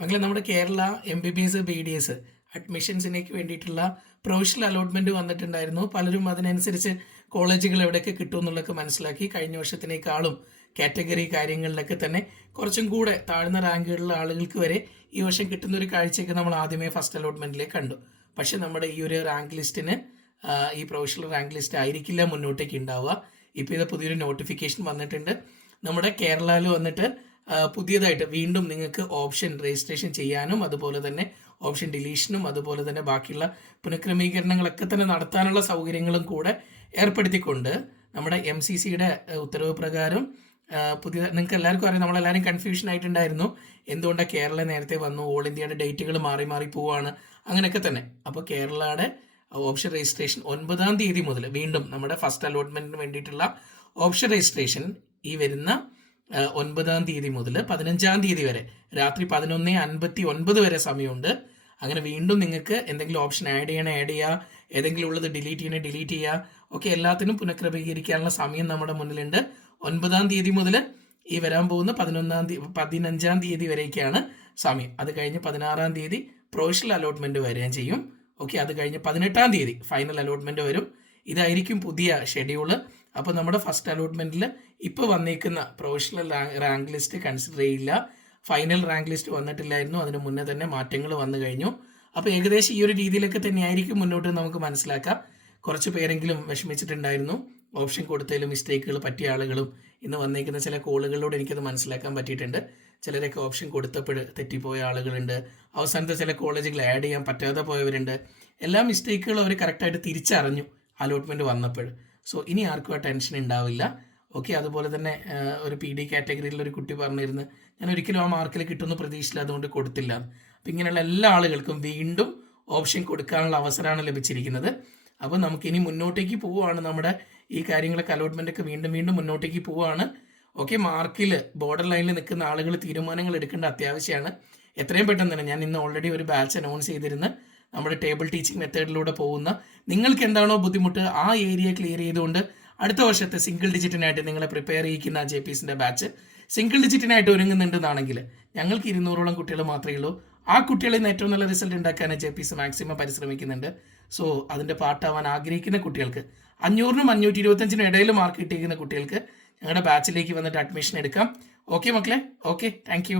മക്കളെ, നമ്മുടെ Kerala MBBS BDS അഡ്മിഷൻസിനേക്ക് വേണ്ടിയിട്ടുള്ള പ്രൊവിഷണൽ അലോട്ട്മെന്റ് വന്നിട്ടുണ്ടായിരുന്നു. പലരും അതിനനുസരിച്ച് കോളേജുകൾ എവിടെയൊക്കെ കിട്ടും എന്നുള്ളതൊക്കെ മനസ്സിലാക്കി. കഴിഞ്ഞ വർഷത്തിനേക്കാളും കാറ്റഗറി കാര്യങ്ങളിലൊക്കെ തന്നെ കുറച്ചും കൂടെ താഴ്ന്ന റാങ്കുകളിലുള്ള ആളുകൾക്ക് വരെ ഈ വർഷം കിട്ടുന്ന ഒരു കാഴ്ചയൊക്കെ നമ്മൾ ആദ്യമേ ഫസ്റ്റ് അലോട്ട്മെന്റിലേക്ക് കണ്ടു. പക്ഷെ നമ്മുടെ ഈ ഒരു റാങ്ക് ലിസ്റ്റിന് ഈ പ്രൊവിഷണൽ റാങ്ക് ലിസ്റ്റ് ആയിരിക്കില്ല മുന്നോട്ടേക്ക് ഉണ്ടാവുക. ഇപ്പോൾ ഇത് പുതിയൊരു നോട്ടിഫിക്കേഷൻ വന്നിട്ടുണ്ട്. നമ്മുടെ കേരളയിൽ വന്നിട്ട് പുതിയതായിട്ട് വീണ്ടും നിങ്ങൾക്ക് ഓപ്ഷൻ രജിസ്ട്രേഷൻ ചെയ്യാനും അതുപോലെ തന്നെ ഓപ്ഷൻ ഡിലീഷനും അതുപോലെ തന്നെ ബാക്കിയുള്ള പുനഃക്രമീകരണങ്ങളൊക്കെ തന്നെ നടത്താനുള്ള സൗകര്യങ്ങളും കൂടെ ഏർപ്പെടുത്തിക്കൊണ്ട് നമ്മുടെ MCCയുടെ ഉത്തരവ് പ്രകാരം പുതിയ നിങ്ങൾക്ക് എല്ലാവർക്കും അറിയാം, നമ്മളെല്ലാവരും കൺഫ്യൂഷൻ ആയിട്ടുണ്ടായിരുന്നു എന്തുകൊണ്ടാണ് കേരള നേരത്തെ വന്നു, ഓൾ ഇന്ത്യയുടെ ഡേറ്റുകൾ മാറി മാറി പോവാണ്, അങ്ങനെയൊക്കെ തന്നെ. അപ്പോൾ കേരളയുടെ ഓപ്ഷൻ രജിസ്ട്രേഷൻ 9-ാം തീയതി മുതൽ വീണ്ടും നമ്മുടെ ഫസ്റ്റ് അലോട്ട്മെന്റിന് വേണ്ടിയിട്ടുള്ള ഓപ്ഷൻ രജിസ്ട്രേഷൻ ഈ വരുന്ന 9-ാം തീയതി മുതൽ 15-ാം തീയതി വരെ രാത്രി 11:59 വരെ സമയമുണ്ട്. അങ്ങനെ വീണ്ടും നിങ്ങൾക്ക് എന്തെങ്കിലും ഓപ്ഷൻ ആഡ് ചെയ്യുക, ഏതെങ്കിലും ഉള്ളത് ഡിലീറ്റ് ചെയ്യുക, ഓക്കെ, എല്ലാത്തിനും പുനഃക്രമീകരിക്കാനുള്ള സമയം നമ്മുടെ മുന്നിലുണ്ട്. 9-ാം തീയതി മുതൽ ഈ വരാൻ പോകുന്ന 15-ാം തീയതി വരേക്കാണ് സമയം. അത് കഴിഞ്ഞ് 16-ാം തീയതി പ്രൊവിഷണൽ അലോട്ട്മെന്റ് വരികയും ചെയ്യും. ഓക്കെ, അത് കഴിഞ്ഞ് 18-ാം തീയതി ഫൈനൽ അലോട്ട്മെന്റ് വരും. ഇതായിരിക്കും പുതിയ ഷെഡ്യൂള്. അപ്പോൾ നമ്മുടെ ഫസ്റ്റ് അലോട്ട്മെന്റിൽ ഇപ്പോൾ വന്നേക്കുന്ന പ്രൊവിഷണൽ റാങ്ക് ലിസ്റ്റ് കൺസിഡർ ചെയ്യില്ല. ഫൈനൽ റാങ്ക് ലിസ്റ്റ് വന്നിട്ടില്ലായിരുന്നു, അതിന് മുന്നേ തന്നെ മാറ്റങ്ങൾ വന്നു കഴിഞ്ഞു. അപ്പോൾ ഏകദേശം ഈ ഒരു രീതിയിലൊക്കെ തന്നെയായിരിക്കും മുന്നോട്ട് നമുക്ക് മനസ്സിലാക്കാം. കുറച്ച് പേരെങ്കിലും വിഷമിച്ചിട്ടുണ്ടായിരുന്നു ഓപ്ഷൻ കൊടുത്തതിൽ മിസ്റ്റേക്കുകൾ പറ്റിയ ആളുകളും. ഇന്ന് വന്നേക്കുന്ന ചില കോളുകളിലൂടെ എനിക്കത് മനസ്സിലാക്കാൻ പറ്റിയിട്ടുണ്ട്. ചിലരൊക്കെ ഓപ്ഷൻ കൊടുത്തപ്പോൾ തെറ്റിപ്പോയ ആളുകളുണ്ട്, അവസാനത്തെ ചില കോളേജുകൾ ആഡ് ചെയ്യാൻ പറ്റാതെ പോയവരുണ്ട്. എല്ലാ മിസ്റ്റേക്കുകളും അവർ കറക്റ്റായിട്ട് തിരിച്ചറിഞ്ഞു അലോട്ട്മെന്റ് വന്നപ്പോൾ. സോ ഇനി ആർക്കും ആ ടെൻഷൻ ഉണ്ടാവില്ല. ഓക്കെ, അതുപോലെ തന്നെ ഒരു PD കാറ്റഗറിയിൽ ഒരു കുട്ടി പറഞ്ഞിരുന്നു, ഞാൻ ഒരിക്കലും ആ മാർക്കിൽ കിട്ടുമെന്ന് പ്രതീക്ഷയില്ല, അതുകൊണ്ട് കൊടുത്തില്ല. അപ്പം ഇങ്ങനെയുള്ള എല്ലാ ആളുകൾക്കും വീണ്ടും ഓപ്ഷൻ കൊടുക്കാനുള്ള അവസരമാണ് ലഭിച്ചിരിക്കുന്നത്. അപ്പോൾ നമുക്കിനി മുന്നോട്ടേക്ക് പോവുകയാണ്. നമ്മുടെ ഈ കാര്യങ്ങളൊക്കെ അലോട്ട്മെൻ്റൊക്കെ വീണ്ടും മുന്നോട്ടേക്ക് പോവുകയാണ്. ഓക്കെ, മാർക്കിൽ ബോർഡർ ലൈനിൽ നിൽക്കുന്ന ആളുകൾ തീരുമാനങ്ങൾ എടുക്കേണ്ട അത്യാവശ്യമാണ്. എത്രയും പെട്ടെന്ന് തന്നെ ഞാൻ ഇന്ന് ഓൾറെഡി ഒരു ബാച്ച് അനൗൺസ് ചെയ്തിരുന്നു. നമ്മുടെ ടേബിൾ ടീച്ചിങ് മെത്തേഡിലൂടെ പോകുന്ന നിങ്ങൾക്ക് എന്താണോ ബുദ്ധിമുട്ട് ആ ഏരിയ ക്ലിയർ ചെയ്തുകൊണ്ട് അടുത്ത വർഷത്തെ സിംഗിൾ ഡിജിറ്റിനായിട്ട് നിങ്ങളെ പ്രിപ്പയർ ചെയ്യിക്കുന്ന JPSന്റെ ബാച്ച് സിംഗിൾ ഡിജിറ്റിനായിട്ട് ഒരുങ്ങുന്നുണ്ടെന്നാണെങ്കിൽ ഞങ്ങൾക്ക് 200ഓളം കുട്ടികൾ മാത്രമേ ഉള്ളൂ. ആ കുട്ടികളിൽ നിന്ന് ഏറ്റവും നല്ല റിസൾട്ട് ഉണ്ടാക്കാൻ JPS മാക്സിമം പരിശ്രമിക്കുന്നുണ്ട്. സോ അതിൻ്റെ പാർട്ടാവാൻ ആഗ്രഹിക്കുന്ന കുട്ടികൾക്ക് 500-നും 525-നും ഇടയിൽ മാർക്ക് കിട്ടിയിരിക്കുന്ന കുട്ടികൾക്ക് ഞങ്ങളുടെ ബാച്ചിലേക്ക് വന്നിട്ട് അഡ്മിഷൻ എടുക്കാം. ഓക്കെ മക്കളെ, ഓക്കെ, താങ്ക്